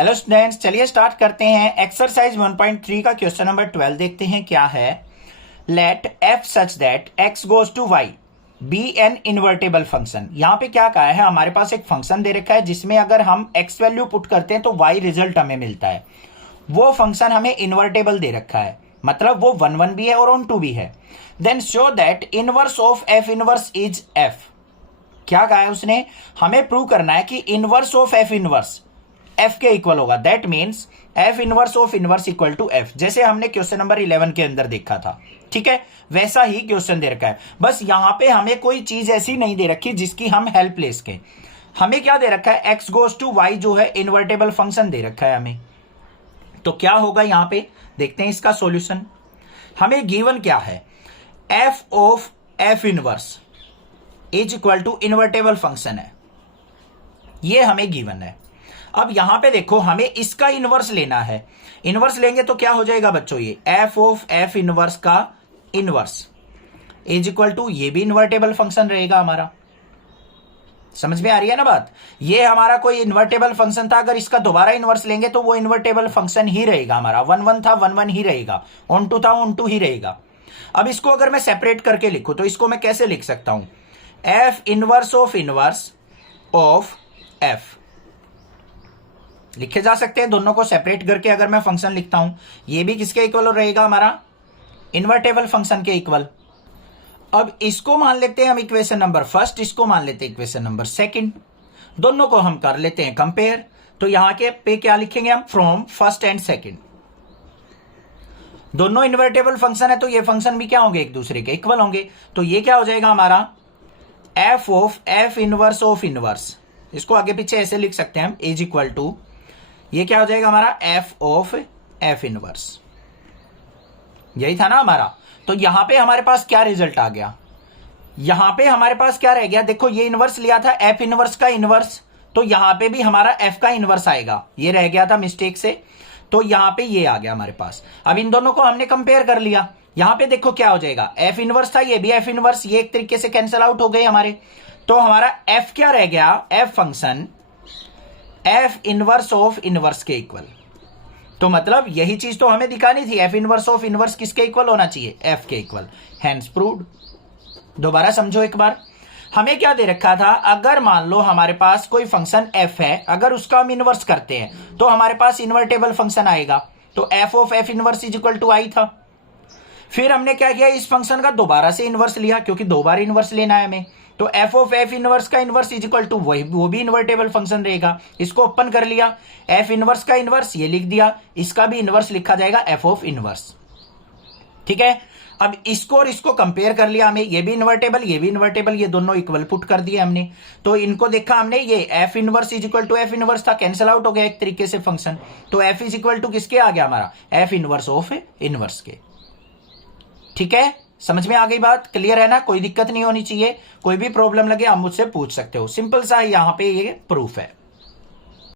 Hello students, चलिए start करते हैं। एक्सरसाइज 1.3 का क्वेश्चन नंबर 12 देखते हैं क्या है। Let f such that x goes to y be an invertible function. यहां पे क्या कहा है, हमारे पास एक फंक्शन दे रखा है जिसमें अगर हम x वैल्यू पुट करते हैं तो y रिजल्ट हमें मिलता है। वो फंक्शन हमें इन्वर्टेबल दे रखा है, मतलब वो 1 भी है और ऑन 2 भी है। Then show that inverse of f inverse is f। क्या कहा है उसने, हमें प्रूव करना है कि inverse of f inverse f के इक्वल होगा। That means f inverse of inverse equal to f, जैसे हमने क्वेश्चन नंबर 11 के अंदर देखा था। ठीक है, वैसा ही क्वेश्चन दे रखा है, बस यहां पे हमें कोई चीज ऐसी नहीं दे रखी जिसकी हम हेल्प ले सके। हमें क्या दे रखा है, x गोज टू y जो है इन्वर्टेबल फंक्शन दे रखा है हमें। तो क्या होगा यहां पे, देखते हैं इसका सॉल्यूशन। हमें गिवन क्या है, f of f inverse is equal to invertible function है, ये हमें गिवन है। अब यहां पे देखो, हमें इसका इनवर्स लेना है। इनवर्स लेंगे तो क्या हो जाएगा बच्चों, ये f ऑफ f इनवर्स का इनवर्स इज इक्वल टू, ये भी इन्वर्टेबल फंक्शन रहेगा हमारा। समझ में आ रही है ना बात। ये हमारा कोई इन्वर्टेबल फंक्शन था, अगर इसका दोबारा इनवर्स लेंगे तो वो इन्वर्टेबल फंक्शन ही रहेगा हमारा। 1 था 1 ही रहेगा, ऑन 2 था ऑन 2 ही रहेगा। अब इसको अगर मैं सेपरेट करके लिखूं तो इसको मैं कैसे लिख सकता हूं, f इनवर्स ऑफ f लिखे जा सकते हैं। दोनों को सेपरेट करके अगर मैं फंक्शन लिखता हूं, ये भी किसके इक्वल रहेगा हमारा, इन्वर्टेबल फंक्शन के इक्वल। अब इसको मान लेते हैं हम इक्वेशन नंबर फर्स्ट, इसको मान लेते हैं इक्वेशन नंबर सेकंड। दोनों को हम कर लेते हैं कंपेयर। तो यहां के पे क्या लिखेंगे हम, फ्रॉम फर्स्ट एंड सेकंड। दोनों इन्वर्टेबल फंक्शन है तो ये फंक्शन भी क्या होंगे, एक दूसरे के इक्वल होंगे। तो ये क्या हो जाएगा हमारा, f of f inverse of inverse, इसको आगे पीछे ऐसे लिख सकते हैं हम, इज इक्वल टू, ये क्या हो जाएगा हमारा, f ऑफ f इनवर्स। यही था ना हमारा। तो यहां पे हमारे पास क्या रिजल्ट आ गया, यहां पे हमारे पास क्या रह गया, देखो ये इनवर्स लिया था f इनवर्स का इनवर्स, तो यहां पे भी हमारा f का इनवर्स आएगा, ये रह गया था मिस्टेक से। तो यहां पे ये आ गया हमारे पास। अब इन दोनों को हमने कंपेयर कर लिया, यहां पे देखो क्या हो जाएगा, f इनवर्स था, ये भी f इनवर्स, ये एक तरीके से कैंसिल आउट हो गए हमारे। तो हमारा f क्या रह गया, f function f inverse of inverse के इक्वल। तो मतलब यही चीज तो हमें दिखानी थी, f इनवर्स ऑफ इनवर्स किसके इक्वल होना चाहिए, f के इक्वल। Hence proved. दोबारा समझो एक बार, हमें क्या दे रखा था, अगर मान लो हमारे पास कोई फंक्शन f है, अगर उसका हम इनवर्स करते हैं तो हमारे पास इन्वर्टेबल फंक्शन आएगा। तो f of f inverse is equal to i था। फिर हमने क्या किया, इस फंक्शन का दोबारा से इनवर्स लिया, क्योंकि दो बार इनवर्स लेना है हमें। तो f ऑफ f इनवर्स का इनवर्स इज इक्वल टू वो भी इन्वर्टेबल फंक्शन रहेगा। इसको ओपन कर लिया, f इनवर्स का इनवर्स ये लिख दिया, इसका भी इनवर्स लिखा जाएगा f ऑफ इनवर्स। ठीक है, अब इसको और इसको कंपेयर कर लिया हमें, ये भी इन्वर्टेबल ये भी इन्वर्टेबल, ये दोनों इक्वल पुट कर दिए हमने। तो इनको देखा हमने, ये f inverse is equal to f inverse था, कैंसिल आउट हो गया एक तरीके से फंक्शन। तो f इज इक्वल टू किसके आ गया हमारा, f इनवर्स ऑफ इनवर्स के। ठीक है, समझ में आ गई बात, क्लियर है ना, कोई दिक्कत नहीं होनी चाहिए। कोई भी प्रॉब्लम लगे आप मुझसे पूछ सकते हो, सिंपल सा यहां पे ये प्रूफ है।